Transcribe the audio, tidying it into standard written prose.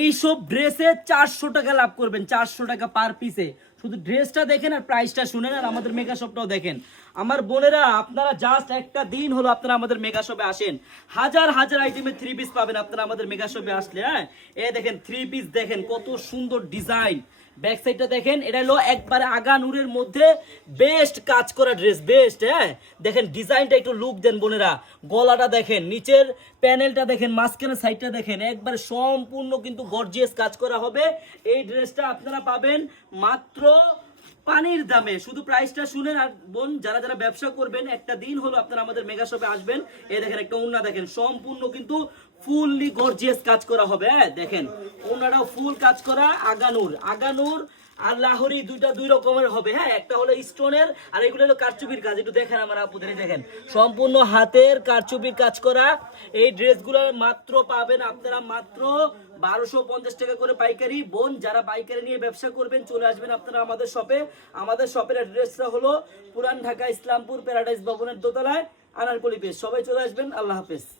এইসব ড্রেসে 400 টাকা লাভ করবেন, 400 টাকা পার পিসে। শুধু ড্রেসটা দেখেন আর প্রাইসটা শুনেন আর আমাদের মেগা শপটাও দেখেন। আমার বোনেরা, আপনারা জাস্ট একটা দিন হলো আপনারা আমাদের মেগা শপে আসেন, হাজার হাজার আইটেমের থ্রি পিস পাবেন আপনারা আমাদের মেগা শপে আসলে। হ্যাঁ, এ দেখেন থ্রি পিস, দেখেন কত সুন্দর ডিজাইন। ব্যাক সাইডটা দেখেন, এটা হলো একবারে আগানুরের মধ্যে বেস্ট কাজ করা ড্রেস, বেস্ট। হ্যাঁ, দেখেন ডিজাইনটা একটু লুক দেন বোনেরা। গলাটা দেখেন, নিচের প্যানেলটা দেখেন, মাঝখানের সাইডটা দেখেন, একবারে সম্পূর্ণ কিন্তু গর্জিয়াস কাজ করা হবে। এই ড্রেসটা আপনারা পাবেন মাত্র পানির দামে। শুধু প্রাইসটা শুনেন। আর বোন, যারা যারা ব্যবসা করবেন, একটা দিন হলো আপনারা আমাদের মেগা শপে আসবেন। এই দেখেন একটা ওড়না দেখেন, সম্পূর্ণ কিন্তু ফুললি গর্জিয়াস কাজ করা হবে। হ্যাঁ দেখেন, ওড়নাটাও ফুল কাজ করা, আগানুর আগানুর আর লাহোরি দুই রকমের হবে। হ্যাঁ, একটা হলো স্টোনের আর এগুলো হলো কারচুপির কাজ। একটু দেখেন আমার আপুদের, দেখেন সম্পূর্ণ হাতের কারচুপির কাজ করা। এই ড্রেসগুলো মাত্র পাবেন আপনারা মাত্র 1250 টাকা করে পাইকারি। বোন, যারা পাইকারি নিয়ে ব্যবসা করবেন, চলে আসবেন আপনারা আমাদের শপে। আমাদের শপের অ্যাড্রেসটা হলো পুরান ঢাকা ইসলামপুর প্যারাডাইস ভবনের দোতলায়, আনারকলি পেজ। সবাই চলে আসবেন। আল্লাহ হাফেজ।